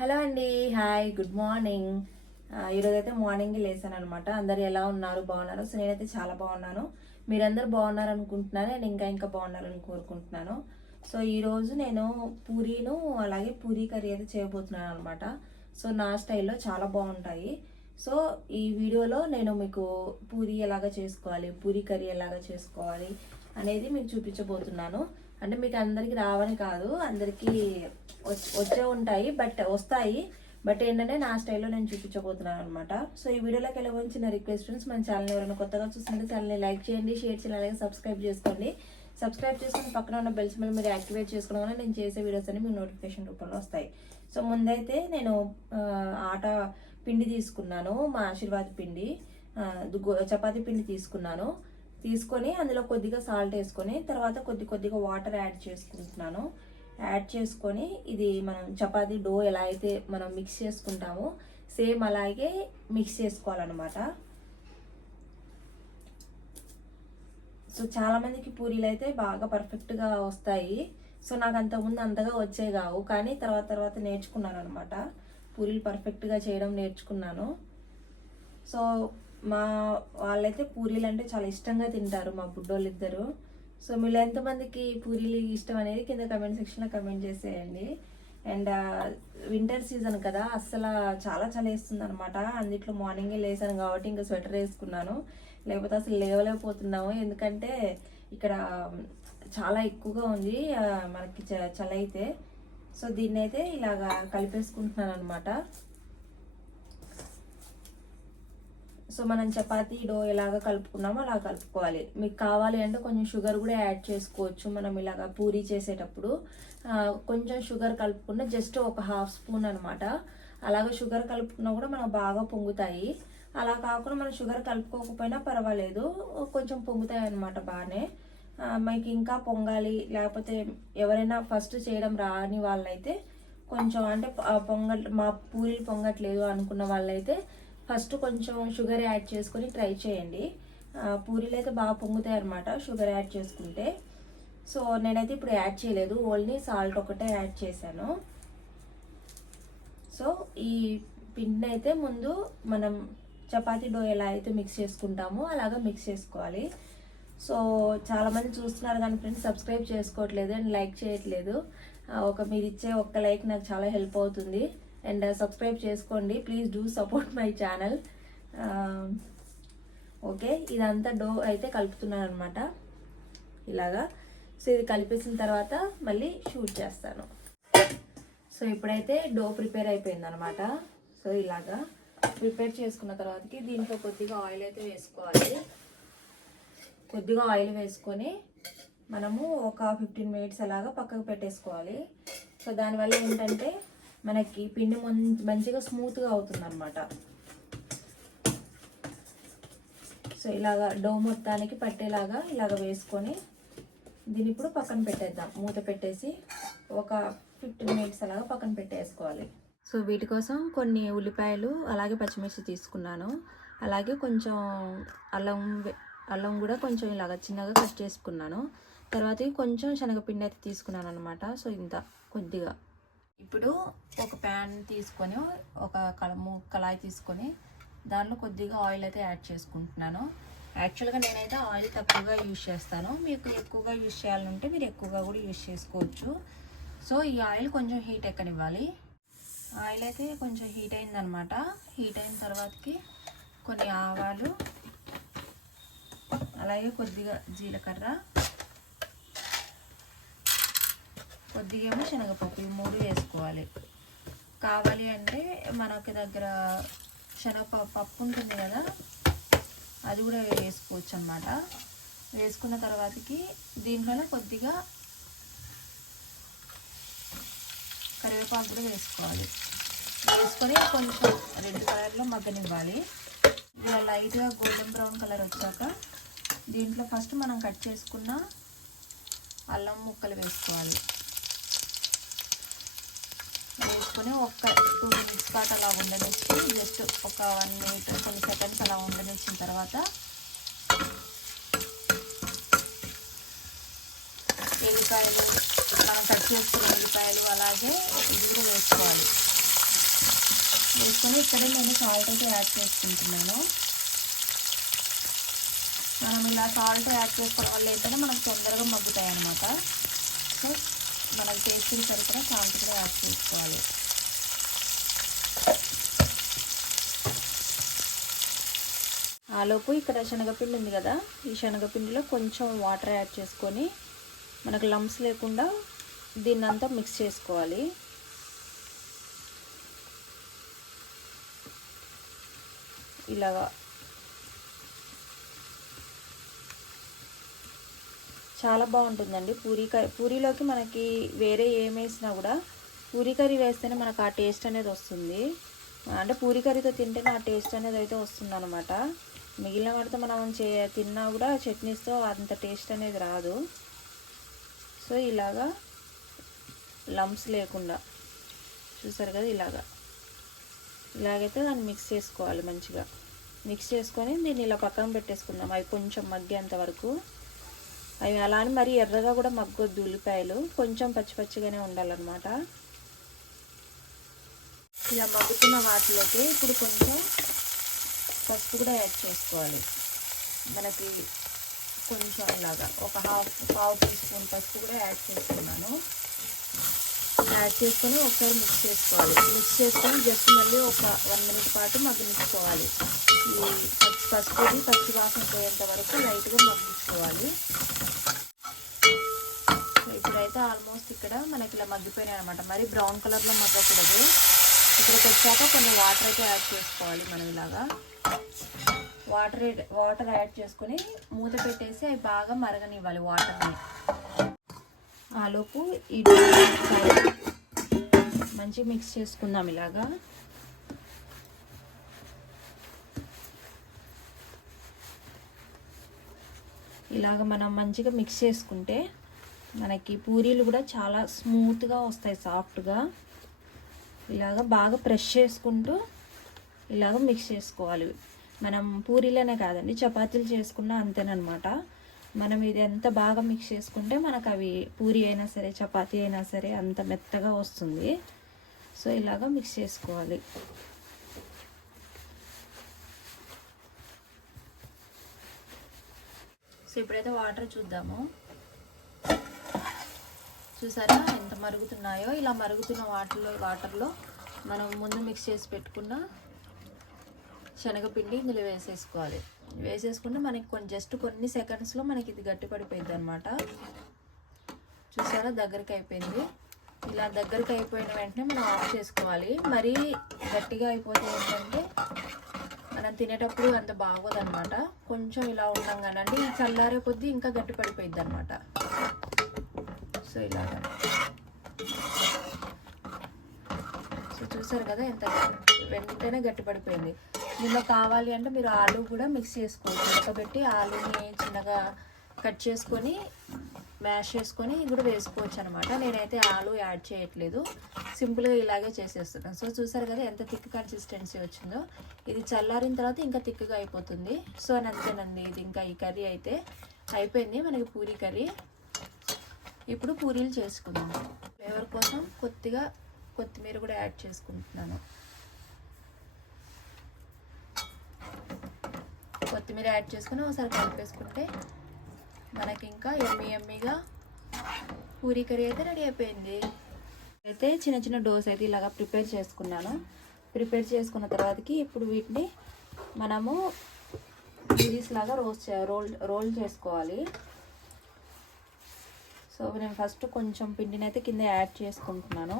Hello అండి hi good morning. ఈరోజు అయితే మార్నింగ్ లేసాను అనమాట అందరు ఎలా ఉన్నారు? బాగున్నారు? సో నేనైతే చాలా బాగున్నాను. మీరందరూ బాగున్నారు అనుకుంటున్నాను నేను ఇంకా ఇంకా బాగున్నారని కోరుకుంటున్నాను. సో ఈరోజు నేను పూరీను అలాగే పూరీ కర్రీ అయితే చేయబోతున్నాను అనమాట సో నా స్టైల్లో చాలా బాగుంటాయి. సో ఈ వీడియోలో నేను మీకు పూరీ ఎలాగ చేసుకోవాలి పూరీ కర్రీ ఎలాగ చేసుకోవాలి అనేది మీకు చూపించబోతున్నాను. అంటే మీకు అందరికి రావని కాదు అందరికీ వచ్చే ఉంటాయి బట్ వస్తాయి. బట్ ఏంటంటే నా స్టైల్లో నేను చూపించబోతున్నాను అనమాట సో ఈ వీడియోలోకి వెళ్ళబోయిన చిన్న రిక్వెస్ట్ ఫ్రెండ్స్ మన ఛానల్ ఎవరైనా కొత్తగా చూస్తుంటే ఛానల్ని లైక్ చేయండి షేర్ చేయండి అలాగే సబ్స్క్రైబ్ చేసుకోండి. సబ్స్క్రైబ్ చేసుకుని పక్కన ఉన్న బెల్స్ మీద మీరు యాక్టివేట్ చేసుకోవడం వల్ల నేను చేసే వీడియోస్ అన్ని మీకు నోటిఫికేషన్ రూపంలో వస్తాయి. సో ముందైతే నేను ఆట పిండి తీసుకున్నాను మా ఆశీర్వాద్ పిండి ఆ, చపాతీ పిండి తీసుకున్నాను. తీసుకొని అందులో కొద్దిగా సాల్ట్ వేసుకొని తర్వాత కొద్ది కొద్దిగా వాటర్ యాడ్ చేసుకుంటున్నాను. యాడ్ చేసుకొని ఇది మనం చపాతీ డో ఎలా అయితే మనం మిక్స్ చేసుకుంటామో సేమ్ అలాగే మిక్స్ చేసుకోవాలన్నమాట. సో చాలామందికి పూరీలు అయితే బాగా పర్ఫెక్ట్గా వస్తాయి. సో నాకు అంతకుముందు అంతగా వచ్చేవి కావు. కానీ తర్వాత తర్వాత నేర్చుకున్నాను అనమాట పూరీలు పర్ఫెక్ట్గా చేయడం నేర్చుకున్నాను. సో మా వాళ్ళైతే పూరీలు అంటే చాలా ఇష్టంగా తింటారు మా బుడ్డోళ్ళు ఇద్దరు సో మీలో ఎంతమందికి పూరీలు ఇష్టం అనేది కింద కమెంట్ సెక్షన్లో కమెంట్ చేసేయండి. అండ్ వింటర్ సీజన్ కదా అస్సలు చాలా చలి వేస్తుంది అనమాట అందుట్లో మార్నింగే లేసాను కాబట్టి ఇంకా స్వెటర్ వేసుకున్నాను. లేకపోతే అసలు లేవలేకపోతున్నాము. ఎందుకంటే ఇక్కడ చాలా ఎక్కువగా ఉంది మనకి చ- చలి అయితే. సో దీన్ని అయితే ఇలాగా కలిపేసుకుంటున్నాను అనమాట సో మనం చపాతీ డో ఎలాగ కలుపుకున్నామో అలా కలుపుకోవాలి. మీకు కావాలి అంటే కొంచెం షుగర్ కూడా యాడ్ చేసుకోవచ్చు. మనం ఇలాగ పూరీ చేసేటప్పుడు కొంచెం షుగర్ కలుపుకున్న జస్ట్ ఒక హాఫ్ స్పూన్ అనమాట అలాగే షుగర్ కలుపుకున్నా కూడా మనకు బాగా పొంగుతాయి. అలా కాకుండా మనం షుగర్ కలుపుకోకపోయినా పర్వాలేదు. కొంచెం పొంగుతాయి అనమాట బాగానే. మనకి ఇంకా పొంగాలి. లేకపోతే ఎవరైనా ఫస్ట్ చేయడం రాని వాళ్ళైతే కొంచెం అంటే ఆ, పొంగ మా పూరీలు పొంగట్లేదు అనుకున్న వాళ్ళైతే ఫస్ట్ కొంచెం షుగర్ యాడ్ చేసుకొని ట్రై చేయండి. పూరీలు అయితే బాగా పొంగుతాయి అనమాట షుగర్ యాడ్ చేసుకుంటే. సో నేనైతే ఇప్పుడు యాడ్ చేయలేదు ఓన్లీ సాల్ట్ ఒకటే యాడ్ చేశాను. సో ఈ పిండిని అయితే ముందు మనం చపాతీ డో ఎలా అయితే మిక్స్ చేసుకుంటామో అలాగా మిక్స్ చేసుకోవాలి. సో చాలామంది చూస్తున్నారు కానీ ఫ్రెండ్స్ సబ్స్క్రైబ్ చేసుకోవట్లేదు అండ్ లైక్ చేయట్లేదు. ఒక మీరు ఇచ్చే ఒక్క లైక్ నాకు చాలా హెల్ప్ అవుతుంది. అండ్ uh, సబ్స్క్రైబ్ చేసుకోండి. Please do support my channel okay ఇదంతా డో అయితే కలుపుతున్నాను అనమాట ఇలాగా. సో ఇది కలిపేసిన తర్వాత మళ్ళీ షూట్ చేస్తాను. సో ఇప్పుడైతే డో ప్రిపేర్ అయిపోయింది అనమాట సో ఇలాగా. ప్రిపేర్ చేసుకున్న తర్వాతకి దీంట్లో కొద్దిగా ఆయిల్ అయితే వేసుకోవాలి. కొద్దిగా ఆయిల్ వేసుకొని మనము ఒక ఫిఫ్టీన్ మినిట్స్ అలాగా పక్కకు పెట్టేసుకోవాలి. సో దానివల్ల ఏంటంటే మనకి పిండి మం- మంచిగా స్మూత్గా అవుతుంది అనమాట సో ఇలాగా డో మొత్తానికి పట్టేలాగా ఇలాగ వేసుకొని దీన్ని ఇప్పుడు పక్కన పెట్టేద్దాం. మూత పెట్టేసి ఒక ఫిఫ్టీన్ మినిట్స్ అలాగా పక్కన పెట్టేసుకోవాలి. సో వీటి కోసం కొన్ని ఉల్లిపాయలు అలాగే పచ్చిమిర్చి తీసుకున్నాను. అలాగే కొంచెం అల్లం అల్లం కూడా కొంచెం ఇలాగ చిన్నగా కట్ చేసుకున్నాను. తర్వాత కొంచెం శనగపిండి అయితే తీసుకున్నాను అనమాట సో ఇంత కొద్దిగా. ఇప్పుడు ఒక ప్యాన్ తీసుకొని ఒక కలము కళాయి తీసుకొని దానిలో కొద్దిగా ఆయిల్ అయితే యాడ్ చేసుకుంటున్నాను. యాక్చువల్గా నేనైతే ఆయిల్ తక్కువగా యూజ్ చేస్తాను. మీకు ఎక్కువగా యూజ్ చేయాలంటే మీరు ఎక్కువగా కూడా యూజ్ చేసుకోవచ్చు. సో ఈ ఆయిల్ కొంచెం హీట్ ఎక్కనివ్వాలి. ఆయిల్ అయితే కొంచెం హీట్ అయిందనమాట. హీట్ అయిన తర్వాతకి కొన్ని ఆవాలు అలాగే కొద్దిగా జీలకర్ర కొద్దిగేమో శనగపప్పు ఈ మూడు వేసుకోవాలి. కావాలి అంటే మనకి దగ్గర శనగపప్పు పప్పు ఉంటుంది కదా అది కూడా వేసుకోవచ్చు అనమాట వేసుకున్న తర్వాతకి దీంట్లోనే కొద్దిగా కరివేపాకు కూడా వేసుకోవాలి. వేసుకొని కొంచెం రెడ్ కలర్లో మగ్గనివ్వాలి. ఇలా లైట్గా గోల్డెన్ బ్రౌన్ కలర్ వచ్చాక దీంట్లో ఫస్ట్ మనం కట్ చేసుకున్న అల్లం ముక్కలు వేసుకోవాలి. వేసుకొని ఒక టూ మినిట్స్ పాటు అలా ఉండనిచ్చి జస్ట్ ఒక వన్ మినిట్ కొన్ని సెకండ్స్ అలా ఉండనిచ్చిన తర్వాత ఎల్లిపాయలు మనం కట్ చేసుకున్న ఉల్లిపాయలు అలాగే ఇది వేసుకోవాలి. వేసుకొని ఇక్కడే నేను సాల్ట్ అయితే యాడ్ చేసుకుంటున్నాను. మనం ఇలా సాల్ట్ యాడ్ చేసుకోవడం వల్ల ఏంటంటే మనకు తొందరగా మగ్గుతాయి అన్నమాట సో మనకి టేస్ట్కి సరిపడా సాల్ట్ కూడా యాడ్ చేసుకోవాలి. ఆలోపు ఇక్కడ శనగపిండి ఉంది కదా ఈ శనగపిండిలో కొంచెం వాటర్ యాడ్ చేసుకొని మనకు లంప్స్ లేకుండా దీన్ని అంతా మిక్స్ చేసుకోవాలి. ఇలాగా చాలా బాగుంటుందండి పూరీ కర్రీ పూరీలోకి మనకి వేరే ఏం వేసినా కూడా పూరీ కర్రీ వేస్తేనే మనకు ఆ టేస్ట్ అనేది వస్తుంది. అంటే పూరీ కర్రీతో తింటేనే ఆ టేస్ట్ అనేది అయితే వస్తుంది అనమాట మిగిలిన వాటితో మనం చే తిన్నా కూడా చట్నీస్తో అంత టేస్ట్ అనేది రాదు. సో ఇలాగా లంప్స్ లేకుండా. చూసారు కదా ఇలాగా. ఇలాగైతే దాన్ని మిక్స్ చేసుకోవాలి మంచిగా. మిక్స్ చేసుకొని దీన్ని ఇలా పక్కన పెట్టేసుకుందాం. అవి కొంచెం మగ్గేంత వరకు. అవి అలా అని మరీ ఎర్రగా కూడా మగ్గొద్దు ఉల్లిపాయలు. కొంచెం పచ్చి పచ్చిగానే ఉండాలన్నమాట. ఇలా మగ్గుతున్న వాటిలోకి ఇప్పుడు కొంచెం పసుపు కూడా యాడ్ చేసుకోవాలి. మనకి కొంచెం లాగా ఒక హాఫ్ పావు టీ స్పూన్ పసుపు కూడా యాడ్ చేసుకున్నాను. యాడ్ చేసుకొని ఒకసారి మిక్స్ చేసుకోవాలి. మిక్స్ చేసుకొని జస్ట్ మళ్ళీ ఒక వన్ మినిట్ పాటు మగ్గనిచ్చుకోవాలి ఈ పచ్చి పసుపుది పచ్చి వాసన పోయేంత వరకు లైట్గా మగ్గించుకోవాలి. ఇప్పుడైతే ఆల్మోస్ట్ ఇక్కడ మనకి ఇలా మగ్గిపోయినాయి అనమాట మరి బ్రౌన్ కలర్లో మగ్గకూడదు. ఇక్కడికి వచ్చాక కొన్ని వాటర్ అయితే యాడ్ చేసుకోవాలి మనం ఇలాగా. వాటర్ వాటర్ యాడ్ చేసుకొని మూత పెట్టేసి అవి బాగా మరగనివ్వాలి వాటర్ని ఆలోపు ఈ మంచిగా మిక్స్ చేసుకుందాం ఇలాగా. ఇలాగ మనం మంచిగా మిక్స్ చేసుకుంటే మనకి పూరీలు కూడా చాలా స్మూత్గా వస్తాయి సాఫ్ట్గా ఇలాగ బాగా ప్రెష్ చేసుకుంటూ ఇలాగ మిక్స్ చేసుకోవాలి. మనం పూరీలనే కాదండి చపాతీలు చేసుకున్నా అంతేనమాట మనం ఇది ఎంత బాగా మిక్స్ చేసుకుంటే మనకు అవి పూరి అయినా సరే చపాతీ అయినా సరే అంత మెత్తగా వస్తుంది. సో ఇలాగ మిక్స్ చేసుకోవాలి. సో ఇప్పుడైతే వాటర్ చూద్దాము. చూసారా? ఎంత మరుగుతున్నాయో? ఇలా మరుగుతున్న వాటర్లో వాటర్లో మనం ముందు మిక్స్ చేసి పెట్టుకున్న శనగపిండి ఇందులో వేసేసుకోవాలి. వేసేసుకుంటే మనకి కొన్ని జస్ట్ కొన్ని సెకండ్స్లో మనకి ఇది గట్టిపడిపోయింది అనమాట చూసారా? దగ్గరికి అయిపోయింది. ఇలా దగ్గరికి అయిపోయిన వెంటనే మనం ఆఫ్ చేసుకోవాలి. మరీ గట్టిగా అయిపోతే ఏంటంటే మనం తినేటప్పుడు అంత బాగోదనమాట కొంచెం ఇలా ఉండంగానండి ఈ చల్లారే కొద్దీ ఇంకా గట్టి పడిపోయింది అనమాట సో ఇలాగా సో చూసారు కదా ఎంత వెంటనే గట్టిపడిపోయింది. దీనిలో కావాలి అంటే మీరు ఆలు కూడా మిక్స్ చేసుకోవచ్చు. ఉడకబెట్టి ఆలుని చిన్నగా కట్ చేసుకొని మ్యాష్ చేసుకొని కూడా వేసుకోవచ్చు అనమాట నేనైతే ఆలు యాడ్ చేయట్లేదు. సింపుల్గా ఇలాగే చేసేస్తున్నాను. సో చూసారు కదా ఎంత థిక్ కన్సిస్టెన్సీ వచ్చిందో. ఇది చల్లారిన తర్వాత ఇంకా థిక్గా అయిపోతుంది. సో అని అంతేనండి. ఇది ఇంకా ఈ కర్రీ అయితే అయిపోయింది. మనకి పూరీ కర్రీ. ఇప్పుడు పూరీలు చేసుకుందాం. ఫ్లేవర్ కోసం కొద్దిగా కొత్తిమీర కూడా యాడ్ చేసుకుంటున్నాను. కొత్తిమీర యాడ్ చేసుకుని ఒకసారి కలిపేసుకుంటే మనకి ఇంకా ఎమ్మి ఎమ్మిగా పూరీ కర్రీ అయితే రెడీ అయిపోయింది. అయితే చిన్న చిన్న డోస్ అయితే ఇలాగా ప్రిపేర్ చేసుకున్నాను. ప్రిపేర్ చేసుకున్న తర్వాతకి ఇప్పుడు వీటిని మనము పూరీస్ లాగా రోస్ట్ రోల్ రోల్ చేసుకోవాలి. సో నేను ఫస్ట్ కొంచెం పిండిని అయితే కింద యాడ్ చేసుకుంటున్నాను.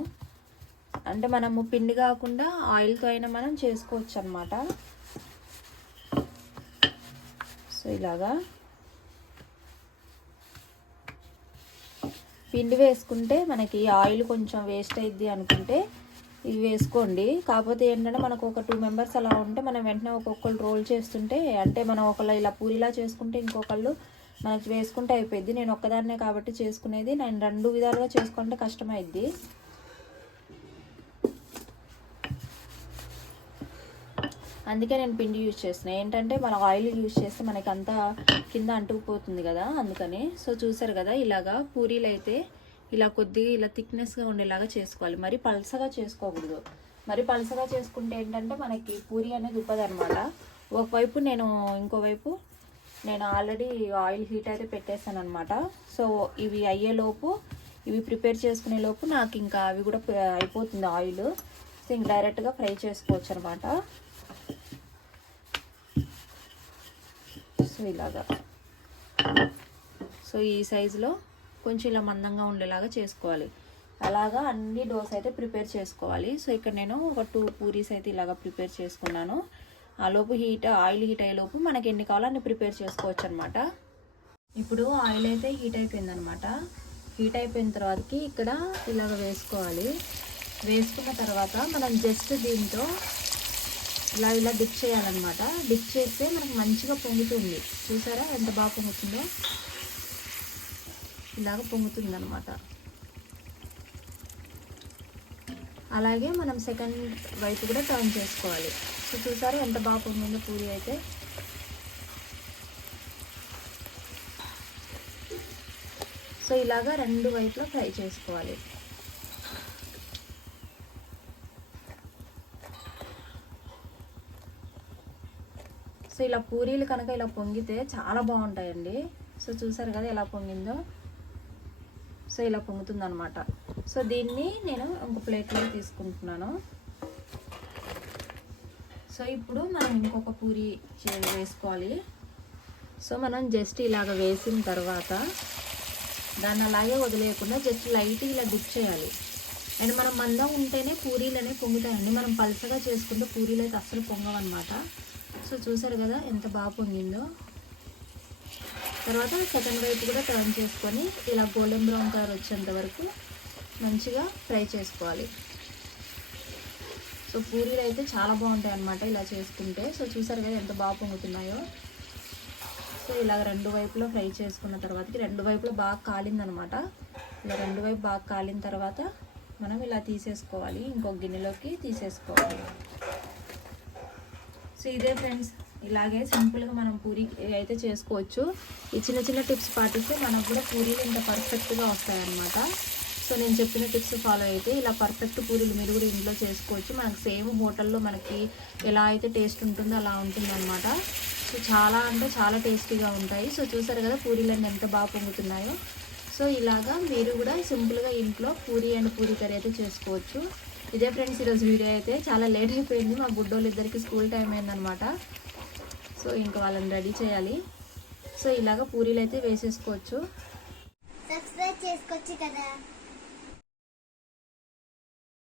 అంటే మనము పిండి కాకుండా ఆయిల్తో అయినా మనం చేసుకోవచ్చు అనమాట సో ఇలాగా. పిండి వేసుకుంటే మనకి ఆయిల్ కొంచెం వేస్ట్ అయింది అనుకుంటే ఇవి వేసుకోండి. కాకపోతే ఏంటంటే మనకు ఒక టూ మెంబర్స్ అలా ఉంటే మనం వెంటనే ఒక్కొక్కరు రోల్ చేస్తుంటే అంటే మనం ఒకళ్ళు ఇలా పూరిలా చేసుకుంటే ఇంకొకళ్ళు మనకి వేసుకుంటే అయిపోయింది నేను ఒక్కదాన్నే కాబట్టి చేసుకునేది నేను రెండు విధాలుగా చేసుకుంటే కష్టమైద్ది. అందుకే నేను పిండి యూజ్ చేస్తున్నాను ఏంటంటే మనం ఆయిల్ యూజ్ చేస్తే మనకి అంతా కింద అంటుకుపోతుంది కదా అందుకని. సో చూసారు కదా ఇలాగా పూరీలు అయితే ఇలా కొద్దిగా ఇలా థిక్నెస్గా ఉండేలాగా చేసుకోవాలి. మరి పల్సగా చేసుకోకూడదు. మరి పలసగా చేసుకుంటే ఏంటంటే మనకి పూరి అనేది ఉప్పదు ఒకవైపు నేను ఇంకోవైపు నేను ఆల్రెడీ ఆయిల్ హీట్ అయితే పెట్టేశాను అనమాట సో ఇవి అయ్యేలోపు ఇవి ప్రిపేర్ చేసుకునే లోపు నాకు ఇంకా అవి కూడా అయిపోతుంది ఆయిల్. సో ఇంక డైరెక్ట్గా ఫ్రై చేసుకోవచ్చు అనమాట సో ఇలాగా. సో ఈ సైజులో కొంచెం ఇలా మందంగా ఉండేలాగా చేసుకోవాలి. అలాగా అన్ని డోస్ అయితే ప్రిపేర్ చేసుకోవాలి. సో ఇక్కడ నేను ఒక టూ పూరీస్ అయితే ఇలాగా ప్రిపేర్ చేసుకున్నాను. ఆ లోపు హీట్ ఆయిల్ హీట్ అయ్యేలోపు మనకి ఎన్ని కావాలో అన్ని ప్రిపేర్ చేసుకోవచ్చు అనమాట ఇప్పుడు ఆయిల్ అయితే హీట్ అయిపోయింది అనమాట హీట్ అయిపోయిన తర్వాతకి ఇక్కడ ఇలాగ వేసుకోవాలి. వేసుకున్న తర్వాత మనం జస్ట్ దీంతో ఇలా ఇలా డిప్ చేయాలన్నమాట. డిప్ చేస్తే మనకు మంచిగా పొంగుతుంది. చూసారా ఎంత బాగా పొంగుతుందో? ఇలాగ పొంగుతుంది అనమాట అలాగే మనం సెకండ్ వైపు కూడా టర్న్ చేసుకోవాలి. చూసారు ఎంత బాగా పొంగిందో పూరి అయితే. సో ఇలాగా రెండు వైపులా ఫ్రై చేసుకోవాలి. సో ఇలా పూరీలు కనుక ఇలా పొంగితే చాలా బాగుంటాయండి. సో చూసారు కదా ఎలా పొంగిందో? సో ఇలా పొంగుతుంది అనమాట సో దీన్ని నేను ఒక ప్లేట్లో తీసుకుంటున్నాను. సో ఇప్పుడు మనం ఇంకొక పూరి చే- వేసుకోవాలి. సో మనం జస్ట్ ఇలాగ వేసిన తర్వాత దాన్ని అలాగే వదిలేయకుండా జస్ట్ లైట్ ఇలా డిప్ చేయాలి. అండ్ మనం మందం ఉంటేనే పూరీలు అనేవి పొంగుతాయండి. మనం పలసగా చేసుకుంటే పూరీలు అయితే అస్సలు పొంగవన్నమాట. సో చూసారు కదా ఎంత బాగా పొంగిందో. తర్వాత సెకండ్ వైపు కూడా టర్న్ చేసుకొని ఇలా గోల్డెన్ బ్రౌన్ కలర్ వచ్చేంత వరకు మంచిగా ఫ్రై చేసుకోవాలి. సో పూరీలు అయితే చాలా బాగుంటాయి అన్నమాట ఇలా చేసుకుంటే. సో చూసారు కదా ఎంత బాగా పొంగుతున్నాయో. సో ఇలా రెండు వైపులో ఫ్రై చేసుకున్న తర్వాతకి రెండు వైపులో బాగా కాలిందనమాట ఇలా రెండు వైపు బాగా కాలిన తర్వాత మనం ఇలా తీసేసుకోవాలి. ఇంకొక గిన్నెలోకి తీసేసుకోవాలి. సో ఇదే ఫ్రెండ్స్ ఇలాగే సింపుల్గా మనం పూరి అయితే చేసుకోవచ్చు. ఈ చిన్న చిన్న టిప్స్ పాటిస్తే మనకు కూడా పూరీలు ఇంత పర్ఫెక్ట్గా వస్తాయన్నమాట. సో నేను చెప్పిన టిప్స్ ఫాలో అయితే ఇలా పర్ఫెక్ట్ పూరీలు మీరు కూడా ఇంట్లో చేసుకోవచ్చు. మనకు సేమ్ హోటల్లో మనకి ఎలా అయితే టేస్ట్ ఉంటుందో అలా ఉంటుందన్నమాట. సో చాలా అంటే చాలా టేస్టీగా ఉంటాయి. సో చూసారు కదా పూరీలు అన్నీ ఎంత బాగా పొంగుతున్నాయో. సో ఇలాగా మీరు కూడా సింపుల్గా ఇంట్లో పూరీ అండ్ పూరీ కర్రీ అయితే చేసుకోవచ్చు. ఇదే ఫ్రెండ్స్ ఈరోజు వీడియో అయితే చాలా లేట్ అయిపోయింది. మా బుడ్డోళ్ళు ఇద్దరికి స్కూల్ టైం అయిందనమాట సో ఇంకా వాళ్ళని రెడీ చేయాలి. సో ఇలాగ పూరీలు అయితే వేసేసుకోవచ్చు. సబ్స్క్రైబ్ చేసుకోవచ్చు కదా.